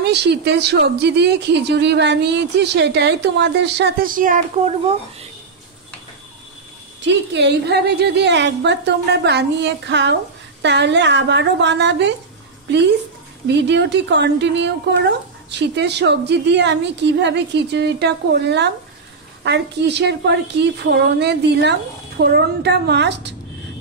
আমি শীতের সবজি দিয়ে খিচুড়ি বানিয়েছি, সেটাই তোমাদের সাথে শেয়ার করব। ঠিক এইভাবে যদি একবার তোমরা বানিয়ে খাও তাহলে আবারও বানাবে। প্লিজ ভিডিওটি কন্টিনিউ করো। শীতের সবজি দিয়ে আমি কিভাবে খিচুড়িটা করলাম আর কিসের পর কি ফোড়নে দিলাম, ফোড়নটা মাস্ট।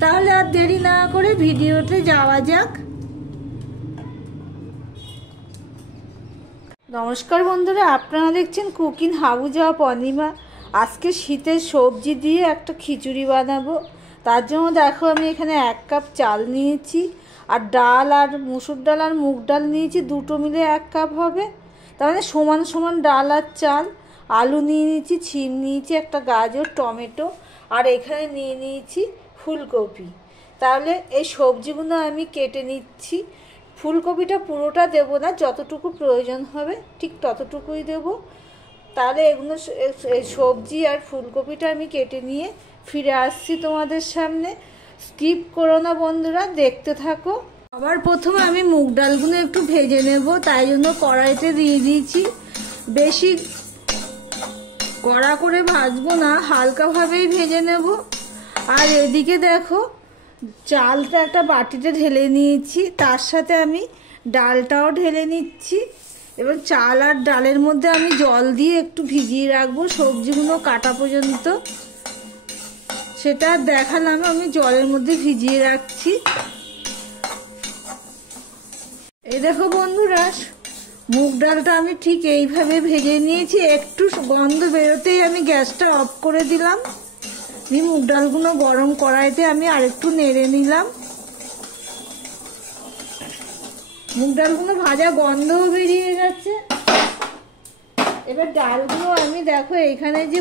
তাহলে আর দেরি না করে ভিডিওতে যাওয়া যাক। নমস্কার বন্ধুরা, আপনারা দেখছেন কুকিং হাউস অফ অনিমা। আজকে শীতের সবজি দিয়ে একটা খিচুড়ি বানাবো। তার জন্য দেখো আমি এখানে 1 কাপ চাল নিয়েছি, আর ডাল আর মুসুর ডাল আর মুগ ডাল নিয়েছি, দুটো মিলে 1 কাপ হবে। তার মানে সমান সমান ডাল আর চাল। আলু নিয়ে নিয়েছি, ছিম নিয়েছি, একটা গাজর, টমেটো, আর এখানে নিয়ে নিয়েছি ফুলকপি। তাহলে এই সবজিগুলো আমি কেটে নিচ্ছি। ফুলকপিটা পুরোটা দেবো না, যতটুকু প্রয়োজন হবে ঠিক ততটুকুই দেবো। তাহলে এগুলো সবজি আর ফুলকপিটা আমি কেটে নিয়ে ফিরে আসছি তোমাদের সামনে। স্কিপ করো না বন্ধুরা, দেখতে থাকো। আবার প্রথমে আমি মুগ ডালগুলো একটু ভেজে নেব, তাই জন্য কড়াইতে দিয়ে দিয়েছি। বেশি কড়া করে ভাজবো না, হালকাভাবেই ভেজে নেব। আর এদিকে দেখো চালটা একটা বাটিতে ঢেলে নিয়েছি, তার সাথে আমি ডালটাও ঢেলে নিচ্ছি। এবার চাল আর ডালের মধ্যে আমি জল দিয়ে একটু ভিজিয়ে রাখবো সবজিগুলো কাটা পর্যন্ত। সেটা দেখালাম, আমি জলের মধ্যে ভিজিয়ে রাখছি। এই দেখো বন্ধুরা, মুগ ডালটা আমি ঠিক এইভাবে ভেজে নিয়েছি। একটু গন্ধ বেরোতেই আমি গ্যাসটা অফ করে দিলাম। মুগ ডালগুলো গরম কড়াইতে আমি আরেকটু নেড়ে নিলাম। মুগ ডালগুলো ভাজা গন্ধও বেরিয়ে গেছে। এবার ডালগুলো আমি দেখো এখানে যে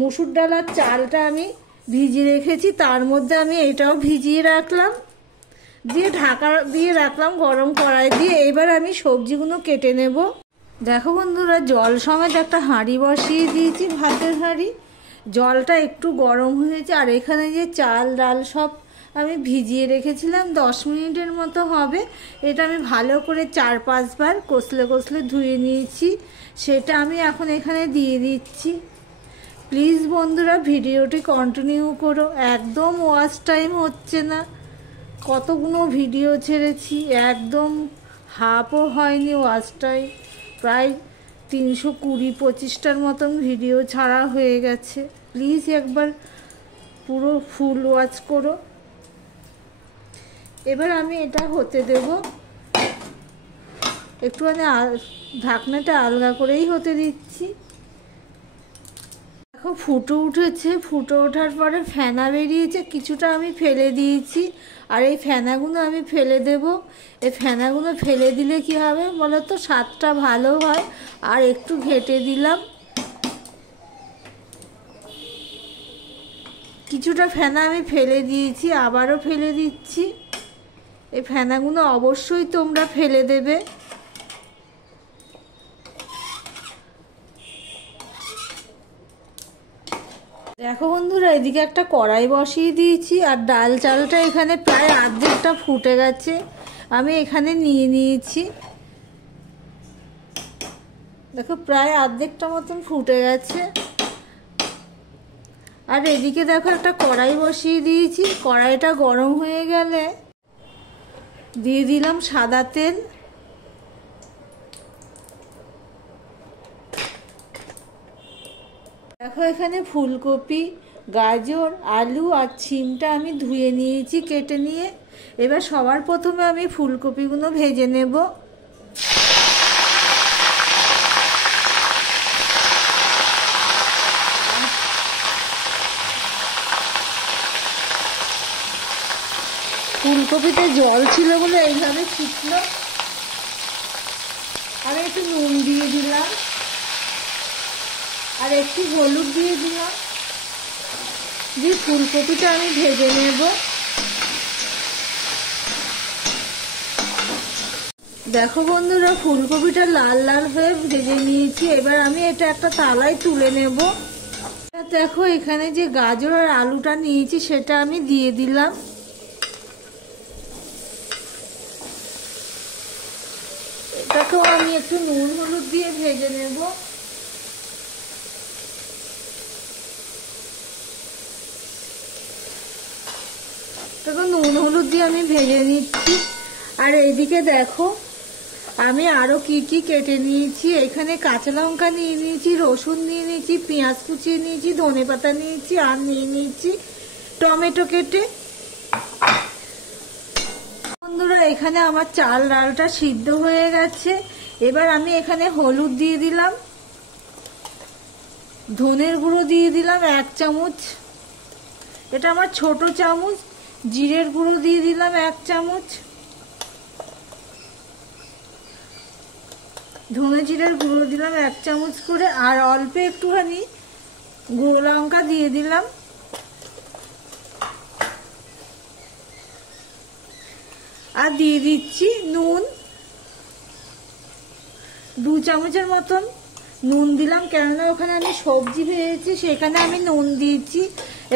মুসুর ডাল আর চালটা আমি ভিজিয়ে রেখেছি, তার মধ্যে আমি এটাও ভিজিয়ে রাখলাম, দিয়ে ঢাকা দিয়ে রাখলাম গরম কড়াই দিয়ে। এবার আমি সবজিগুলো কেটে নেব। দেখো বন্ধুরা, জল সমেত একটা হাঁড়ি বসিয়ে দিয়েছি, ভাতের হাঁড়ি। জলটা একটু গরম হয়েছে, আর এখানে যে চাল ডাল সব আমি ভিজিয়ে রেখেছিলাম 10 মিনিটের মতো হবে। এটা আমি ভালো করে 4-5 বার কষলে ধুয়ে নিয়েছি, সেটা আমি এখন এখানে দিয়ে দিচ্ছি। প্লিজ বন্ধুরা ভিডিওটি কন্টিনিউ করো, একদম ওয়াচ টাইম হচ্ছে না। কতগুলো ভিডিও ছেড়েছি, একদম হাফও হয়নি ওয়াচ টাইম। প্রায় 320-25টার মতন ভিডিও ছাড়া হয়ে গেছে। প্লিজ একবার পুরো ফুল ওয়াচ করো। এবার আমি এটা হতে দেব, একটুখানি ঢাকনাটা আলগা করেই হতে দিচ্ছি। দেখো ফুটে উঠেছে, ফুটে ওঠার পরে ফেনা বেরিয়েছে, কিছুটা আমি ফেলে দিয়েছি। আর এই ফেনাগুলো আমি ফেলে দেব। এই ফেনাগুলো ফেলে দিলে কি হবে বলো তো, স্বাদটা ভালো হয়। আর একটু ঘেটে দিলাম, কিছুটা ফেনা আমি ফেলে দিয়েছি, আবারও ফেলে দিচ্ছি। এই ফেনাগুলো অবশ্যই তোমরা ফেলে দেবে। দেখো বন্ধুরা, এদিকে একটা কড়াই বসিয়ে দিয়েছি, আর ডাল চালটা এখানে প্রায় অর্ধেকটা ফুটে গেছে, আমি এখানে নিয়ে নিয়েছি। দেখো প্রায় অর্ধেকটা মতন ফুটে গেছে। আর এদিকে দেখো একটা কড়াই বসিয়ে দিয়েছি, কড়াইটা গরম হয়ে গেলে দিয়ে দিলাম সাদা তেল। দেখো এখানে ফুলকপি, গাজর, আলু আর ছিমটা আমি ধুয়ে নিয়েছি কেটে নিয়ে। এবার সবার প্রথমে আমি ফুলকপিগুলো ভেজে নেব। ফুলকপিতে জল ছিল বলে এইভাবে ছিটলো। আমি একটু নুন দিয়ে দিলাম, আর একটু হলুদ দিয়ে দিলাম, দিয়ে ফুলকপিটা আমি ভেজে নেব। দেখো বন্ধুরা, ফুলকপিটা লাল লাল হয়ে ভেজে নিয়েছি। এবার আমি এটা একটা থালায় তুলে নেব। দেখো এখানে যে গাজর আর আলুটা নিয়েছি সেটা আমি দিয়ে দিলাম। চালটাকেও আমি একটু নুন হলুদ দিয়ে ভেজে নেব। দেখো নুন হলুদ দিয়ে আমি ভেজে নিচ্ছি। আর এইদিকে দেখো আমি আরো কি কি কেটে নিয়েছি। এখানে কাঁচা লঙ্কা নিয়ে নিয়েছি, রসুন নিয়ে নিয়েছি, পেঁয়াজ কুচিয়ে নিয়েছি, ধনেপাতা নিয়েছি, আর নিয়ে নিয়েছি টমেটো কেটে। বন্ধুরা এখানে আমার চাল ডালটা সিদ্ধ হয়ে গেছে। এবার আমি এখানে হলুদ দিয়ে দিলাম, ধনের গুঁড়ো দিয়ে দিলাম 1 চামচ, এটা আমার ছোট চামচ। জিরের গুঁড়ো দিয়ে দিলাম 1 চামচ, ধনে জিরের গুঁড়ো দিলাম 1 চামচ করে। আর অল্প একটুখানি গুঁড়ো লঙ্কা দিয়ে দিলাম। আর দিয়ে দিচ্ছি নুন, 2 চামচের মতন নুন দিলাম, কেননা ওখানে আমি সবজি ভেজেছি সেখানে আমি নুন দিয়েছি।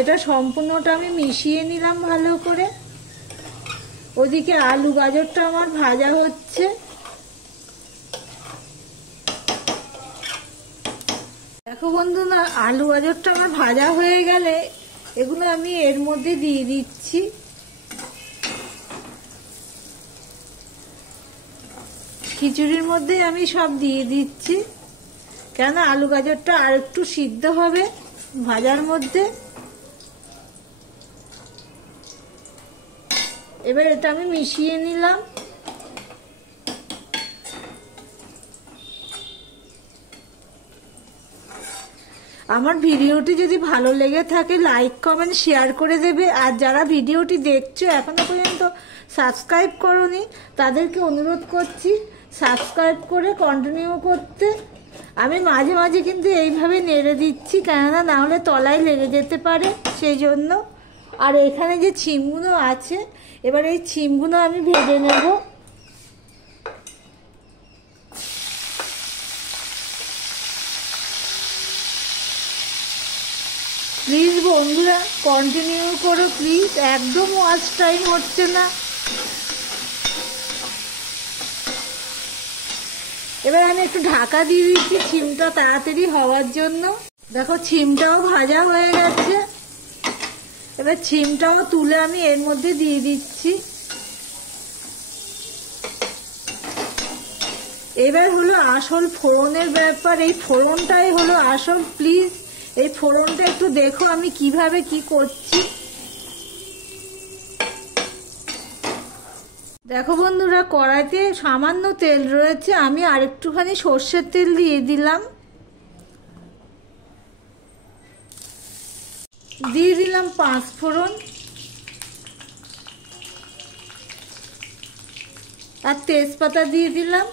এটা সম্পূর্ণটা আমি মিশিয়ে নিলাম ভালো করে। ওদিকে আলু গাজরটা আমার ভাজা হচ্ছে। দেখো বন্ধুরা আলু গাজরটা আমার ভাজা হয়ে গেলে এগুলো আমি এর মধ্যে দিয়ে দিচ্ছি। খিচুড়ির মধ্যে আমি সব দিয়ে দিচ্ছি, কেন আলু গাজরটা আর একটু সিদ্ধ হবে ভাজার মধ্যে। এবার এটা আমি মিশিয়ে নিলাম। আমার ভিডিওটি যদি ভালো লেগে থাকে লাইক কমেন্ট শেয়ার করে দেবে। আর যারা ভিডিওটি দেখছো এখনো পর্যন্ত সাবস্ক্রাইব করোনি তাদেরকে অনুরোধ করছি সাবস্ক্রাইব করে কন্টিনিউ করতে। আমি মাঝে মাঝে কিন্তু এইভাবে নেড়ে দিচ্ছি, কেননা না হলে তলায় লেগে যেতে পারে সেই জন্য। আর এখানে যে ছিমগুলো আছে এবার এই ছিমগুলো আমি ভেজে নেব। প্লিজ বন্ধুরা কন্টিনিউ করো প্লিজ, একদম ওয়াচ টাইম হচ্ছে না। এবার আমি একটু ঢাকা দিয়ে দিচ্ছি ছিমটা তাড়াতাড়ি হওয়ার জন্য। দেখো ছিমটাও ভাজা হয়ে গেছে। এবার ছিমটাও তুলে আমি এর মধ্যে দিয়ে দিচ্ছি। এবার হলো আসল ফোড়নের ব্যাপার, এই ফোড়নটাই হলো আসল। প্লিজ এই ফোড়নটা একটু দেখো আমি কিভাবে কি করছি। দেখো বন্ধুরা কড়াইতে সামান্য তেল রয়েছে, আমি আরেকটুখানি সর্ষের তেল দিয়ে দিলাম। দিয়ে দিলাম 5 ফোড়ন আর তেজপাতা দিয়ে দিলাম।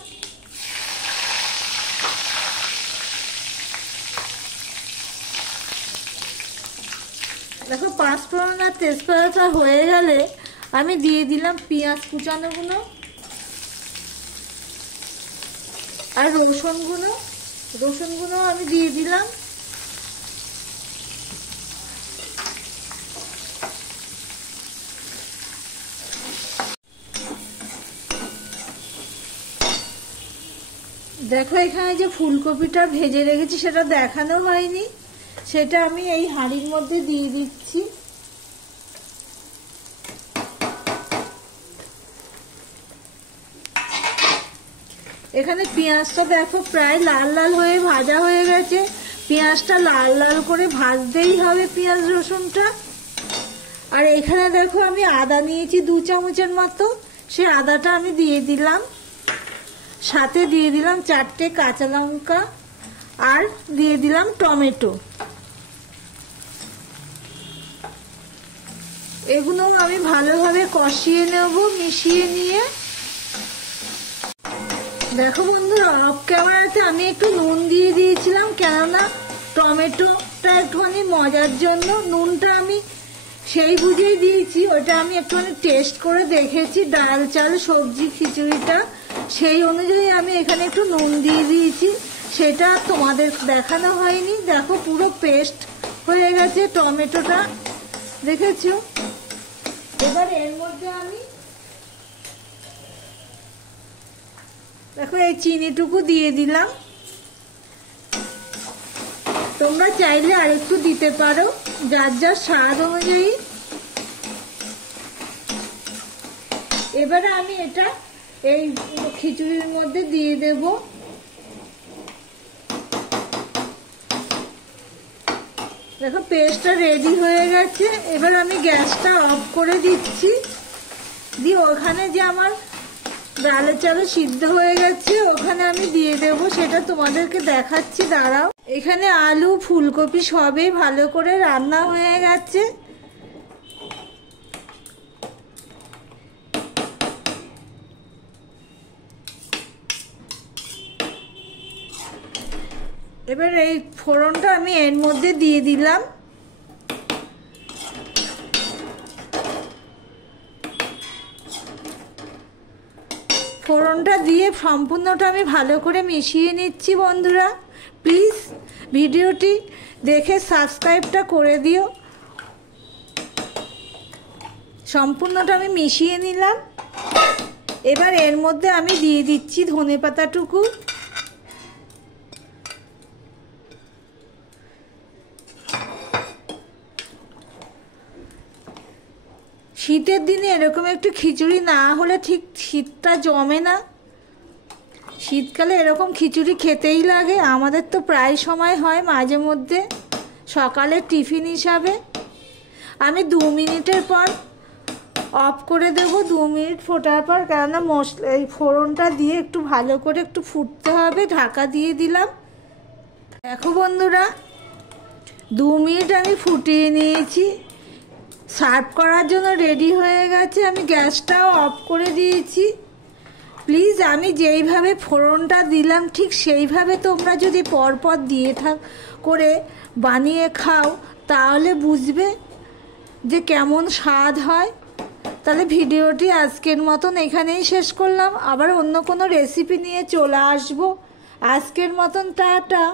দেখো 5 ফোড়ন আর তেজপাতা হয়ে গেলে আমি দিয়ে দিলাম পেঁয়াজ কুচানোগুলো আর রসুনগুলো আমি দিয়ে দিলাম। দেখো এখানে যে ফুলকপিটা ভেজে রেখেছি সেটা দেখানো হয়নি, সেটা আমি এই হাঁড়ির মধ্যে দিয়ে দিচ্ছি। এখানে পেঁয়াজটা দেখো প্রায় লাল লাল হয়ে ভাজা হয়ে গেছে। পেঁয়াজটা লাল লাল করে ভাজতেই হবে পেঁয়াজ রসুনটা। আর এখানে দেখো আমি আদা নিয়েছি 2 চামচের মতো, সেই আদাটা আমি দিয়ে দিলাম। সাথে দিয়ে দিলাম 4টে কাঁচা লঙ্কা আর দিয়ে দিলাম টমেটো। এগুলো আমি ভালোভাবে কষিয়ে নেব মিশিয়ে নিয়ে। দেখো বন্ধুরা অফ ক্যামেরাতে আমি একটু নুন দিয়ে দিয়েছিলাম, কেননা টমেটোটা একটুখানি মজার জন্য নুনটা আমি সেই বুঝেই দিয়েছি। ওটা আমি একটুখানি টেস্ট করে দেখেছি ডাল চাল সবজি খিচুড়িটা, সেই অনুযায়ী আমি এখানে একটু নুন দিয়ে দিয়েছি। সেটা তোমাদের দেখানো হয়নি। দেখো পুরো পেস্ট হয়ে গেছে টমেটোটা, দেখেছো। এবার এর মধ্যে আমি দেখো এই চিনিটুকু দিয়ে দিলাম, তোমরা চাইলে আরেকটু দিতে পারো যার যার স্বাদ অনুযায়ী। এবারে আমি এটা এই খিচুড়ির মধ্যে দিয়ে দেব। দেখো পেস্টটা রেডি হয়ে গেছে। এবার আমি গ্যাসটা অফ করে দিচ্ছি, দিয়ে ওখানে যে আমার ডালের চাল সিদ্ধ হয়ে গেছে ওখানে আমি দিয়ে দেব, সেটা তোমাদেরকে দেখাচ্ছি, দাঁড়াও। এখানে আলু ফুলকপি সবই ভালো করে রান্না হয়ে গেছে। এবার এই ফোড়নটা আমি এর মধ্যে দিয়ে দিলাম। ফোড়নটা দিয়ে সম্পূর্ণটা আমি ভালো করে মিশিয়ে নিচ্ছি। বন্ধুরা প্লিজ ভিডিওটি দেখে সাবস্ক্রাইবটা করে দিও। সম্পূর্ণটা আমি মিশিয়ে নিলাম। এবার এর মধ্যে আমি দিয়ে দিচ্ছি ধনেপাতাটুকু। শীতের দিনে এরকম একটু খিচুড়ি না হলে ঠিক শীতটা জমে না। শীতকালে এরকম খিচুড়ি খেতেই লাগে। আমাদের তো প্রায় সময় হয়, মাঝে মধ্যে সকালের টিফিন হিসাবে। আমি 2 মিনিটের পর অফ করে দেব, 2 মিনিট ফোটার পর, কেননা মশলা এই ফোড়নটা দিয়ে একটু ভালো করে একটু ফুটতে হবে। ঢাকা দিয়ে দিলাম। দেখো বন্ধুরা 2 মিনিট আমি ফুটিয়ে নিয়েছি, সার্ভ করার জন্য রেডি হয়ে গেছে। আমি গ্যাসটাও অফ করে দিয়েছি। প্লিজ আমি যেইভাবে ফোড়নটা দিলাম ঠিক সেইভাবে তোমরা যদি পরপর দিয়ে করে বানিয়ে খাও তাহলে বুঝবে যে কেমন স্বাদ হয়। তাহলে ভিডিওটি আজকের মতন এখানেই শেষ করলাম। আবার অন্য কোনো রেসিপি নিয়ে চলে আসবো। আজকের মতন টাটা।